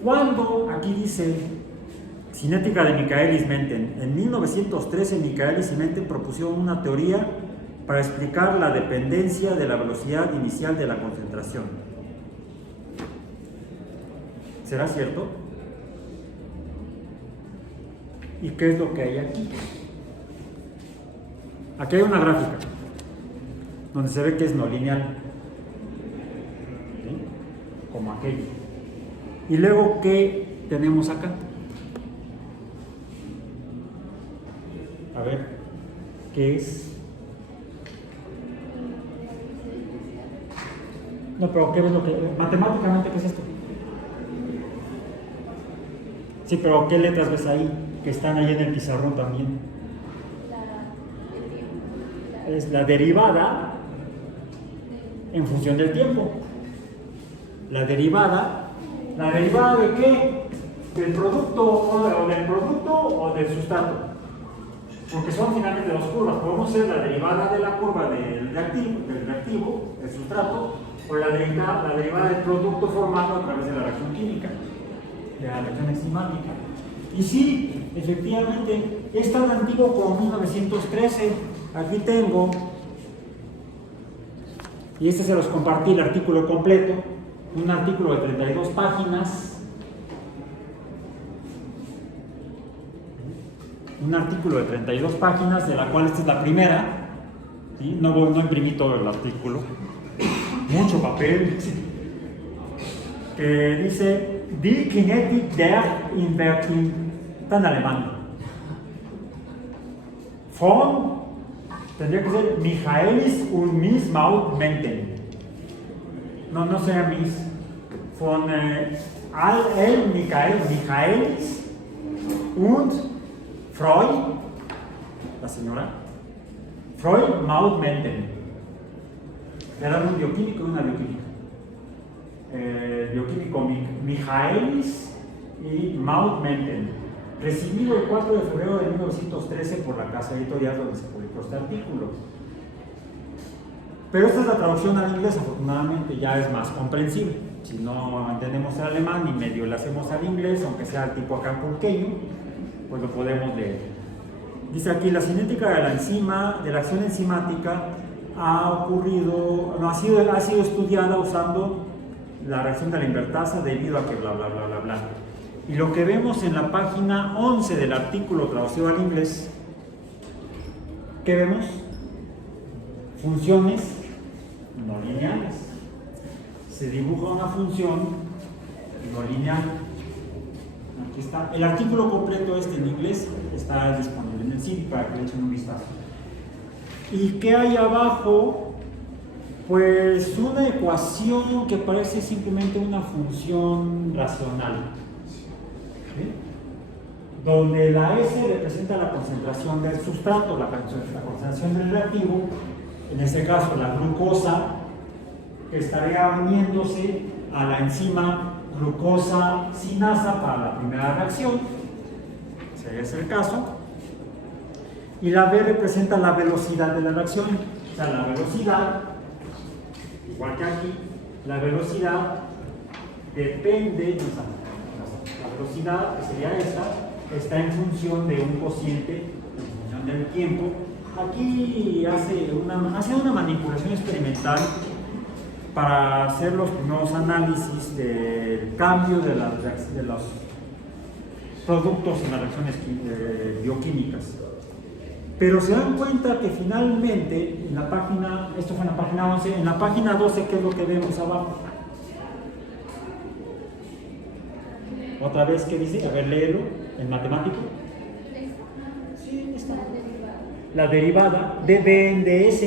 Cuando, aquí dice, cinética de Michaelis-Menten, en 1913 Michaelis y Menten propusieron una teoría para explicar la dependencia de la velocidad inicial de la concentración. ¿Será cierto? ¿Y qué es lo que hay aquí? Aquí hay una gráfica donde se ve que es no lineal, ¿sí? Como aquello. Y luego, ¿qué tenemos acá? A ver, ¿qué es? No, pero ¿qué es lo que? Matemáticamente, ¿qué es esto? Sí, pero ¿qué letras ves ahí? Que están ahí en el pizarrón también. Es la derivada en función del tiempo. ¿La derivada de qué? ¿Del producto o del sustrato? Porque son finalmente dos curvas. Podemos ser la derivada de la curva del reactivo, del sustrato, o la derivada del producto formado a través de la reacción química, de la reacción enzimática. Y sí, efectivamente, es tan antiguo como 1913. Aquí tengo, y se los compartí el artículo completo, un artículo de 32 páginas, de la cual esta es la primera, ¿sí? No imprimí todo el artículo, mucho papel, que dice Die Kinetik der Inverting, está en alemán, von Tendría que ser Michaelis und Miss Maud Menten. No sea Miss. Von Michaelis und Freud, la señora, Freud Maud Menten. Era un bioquímico y una bioquímica. Bioquímico Michaelis y Maud Menten. Recibido el 4 de febrero de 1913 por la casa editorial donde se publicó este artículo. Pero esta es la traducción al inglés, afortunadamente ya es más comprensible. Si no entendemos el alemán y medio le hacemos al inglés, aunque sea tipo acapulqueño, pues lo podemos leer. Dice aquí, la cinética de la enzima, de la acción enzimática, ha sido estudiada usando la reacción de la invertasa debido a que bla bla bla bla bla. Y lo que vemos en la página 11 del artículo traducido al inglés, ¿qué vemos? Funciones no lineales. Se dibuja una función no lineal. Aquí está. El artículo completo en inglés está disponible en el sitio para que le echen un vistazo. ¿Y qué hay abajo? Pues una ecuación que parece simplemente una función racional, ¿sí? Donde la S representa la concentración del sustrato, la concentración del reactivo, en este caso la glucosa, que estaría uniéndose a la enzima glucosa sinasa para la primera reacción, sería ese el caso, y la B representa la velocidad de la reacción, o sea, la velocidad, igual que aquí, la velocidad depende, la velocidad, que sería esta, está en función de un cociente, en función del tiempo. Aquí hace una manipulación experimental para hacer los primeros análisis del cambio de los productos en las reacciones bioquímicas. Pero se dan cuenta que finalmente, en la página, esto fue en la página 11, en la página 12, ¿qué es lo que vemos abajo? Otra vez, ¿qué dice? A ver, léelo, en matemático. Sí, está. La derivada de B en ds.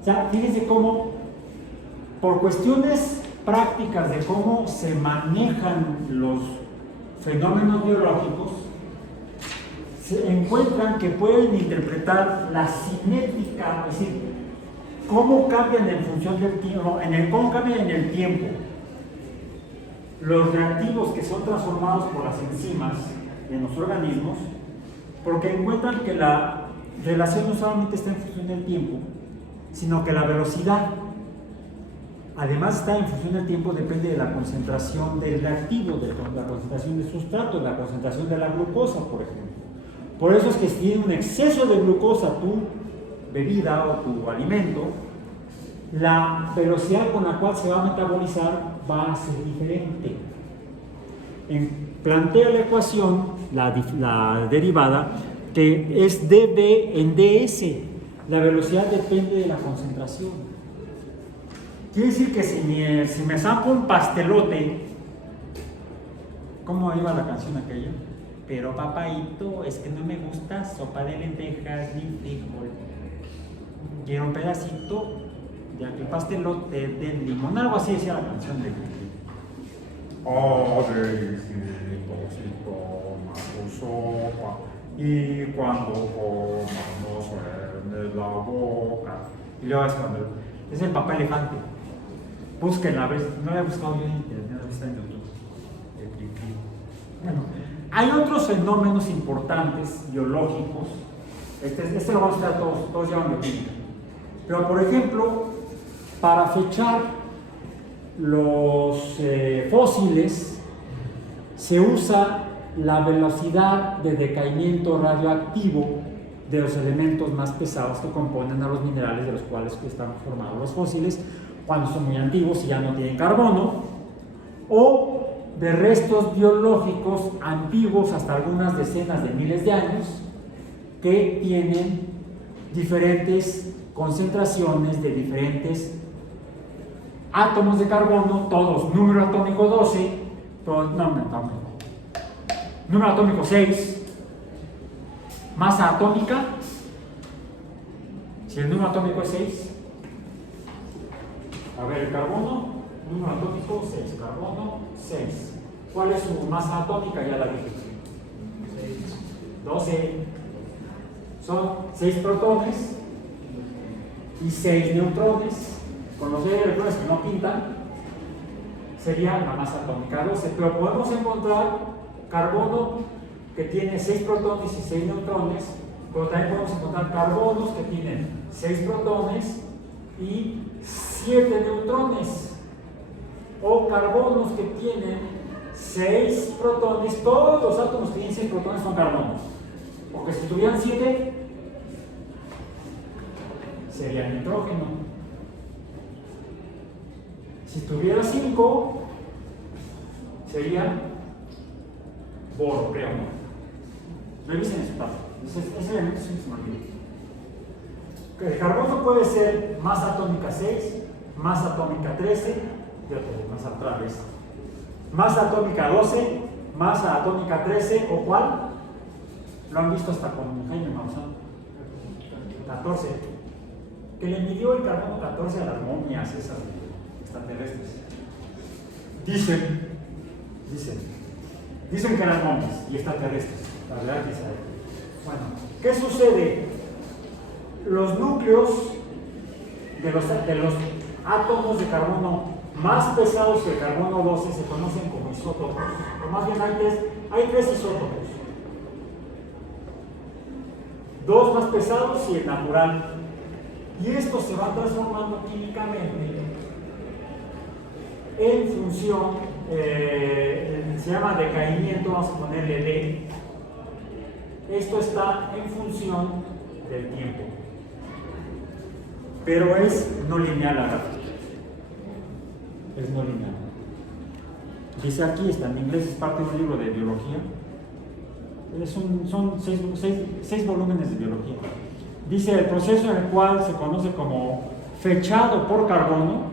O sea, fíjense cómo, por cuestiones prácticas de cómo se manejan los fenómenos biológicos, se encuentran que pueden interpretar la cinética, es decir, cómo cambian en función del tiempo, cómo cambian en el tiempo los reactivos que son transformados por las enzimas en los organismos, porque encuentran que la relación no solamente está en función del tiempo, sino que la velocidad, además está en función del tiempo, depende de la concentración del reactivo, de la concentración del sustrato, de la concentración de la glucosa, por ejemplo. Por eso es que si tienes un exceso de glucosa tu bebida o tu alimento, la velocidad con la cual se va a metabolizar va a ser diferente. Plantea la ecuación, la derivada, que es dB en ds. La velocidad depende de la concentración. Quiere decir que si me saco un pastelote, ¿cómo iba la canción aquella? Pero papaito, es que no me gusta sopa de lentejas ni frijol. Quiero un pedacito ya que el pastelote de limón, algo así decía la canción de si toma tu sopa y cuando comas no suene la boca. Y luego es cuando es el papá elefante. Búsquenla, no la he buscado yo en internet, está en YouTube. Bueno, hay otros fenómenos importantes biológicos. Este lo vamos a estudiar todos llaman bioquímica. Pero por ejemplo, para fechar los fósiles se usa la velocidad de decaimiento radioactivo de los elementos más pesados que componen a los minerales de los cuales están formados los fósiles, cuando son muy antiguos y ya no tienen carbono, o de restos biológicos antiguos hasta algunas decenas de miles de años que tienen diferentes concentraciones de diferentes átomos de carbono, todos número atómico 12, número atómico 6, masa atómica Si el número atómico es 6, a ver, el carbono, número atómico 6, carbono 6. ¿Cuál es su masa atómica? Ya la dije. 12. Son 6 protones y 6 neutrones. Con los 6 electrones que no pintan, sería la masa atómica 12. Pero podemos encontrar carbono que tiene 6 protones y 6 neutrones, pero también podemos encontrar carbonos que tienen 6 protones y 7 neutrones, o carbonos que tienen 6 protones. Todos los átomos que tienen 6 protones son carbonos, porque si tuvieran 7 sería nitrógeno. Si tuviera 5 sería boro, creo. Revisen eso, ese elemento es un. El carbono puede ser masa atómica 6, masa atómica 13, yo tengo más atrás, masa atómica 12, masa atómica 13, o cuál, lo han visto hasta con Jaime Maussan, 14, que le midió el carbono 14 a las momias esas extraterrestres. Dicen que eran momias y extraterrestres, la verdad que sabe. Bueno, ¿qué sucede? Los núcleos de los átomos de carbono más pesados que el carbono 12 se conocen como isótopos, o más bien hay 3 isótopos, 2 más pesados y el natural, y estos se van transformando químicamente en función, se llama decaimiento, vamos a ponerle D. Esto está en función del tiempo, pero es no lineal la gráfica. Es no lineal. Dice aquí, está en inglés, es parte de un libro de biología. Son 6 volúmenes de biología. Dice el proceso en el cual se conoce como fechado por carbono.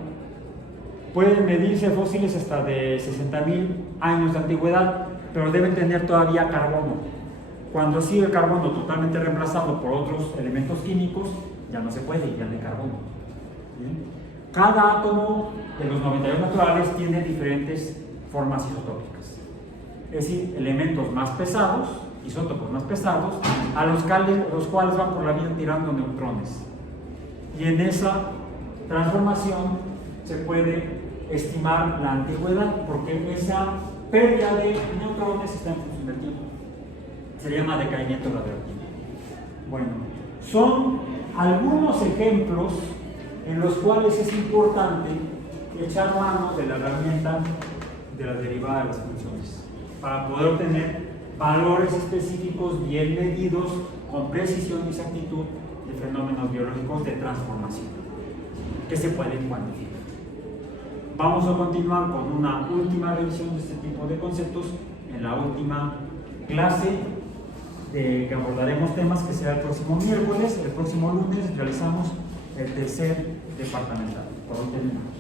Pueden medirse fósiles hasta de 60.000 años de antigüedad, pero deben tener todavía carbono. Cuando sigue el carbono totalmente reemplazado por otros elementos químicos, ya no se puede, ya no hay carbono. ¿Bien? Cada átomo de los 92 naturales tiene diferentes formas isotópicas. Es decir, elementos más pesados, isótopos más pesados, a los cuales van por la vida tirando neutrones. Y en esa transformación se puede estimar la antigüedad, porque esa pérdida de neutrones está en función del tiempo. Se llama decaimiento radioactivo. Bueno, son algunos ejemplos en los cuales es importante echar mano de la herramienta de la derivada de las funciones para poder obtener valores específicos bien medidos con precisión y exactitud de fenómenos biológicos de transformación que se pueden cuantificar. Vamos a continuar con una última revisión de este tipo de conceptos en la última clase que abordaremos temas que será el próximo miércoles. El próximo lunes realizamos el tercer departamental. Por hoy terminamos.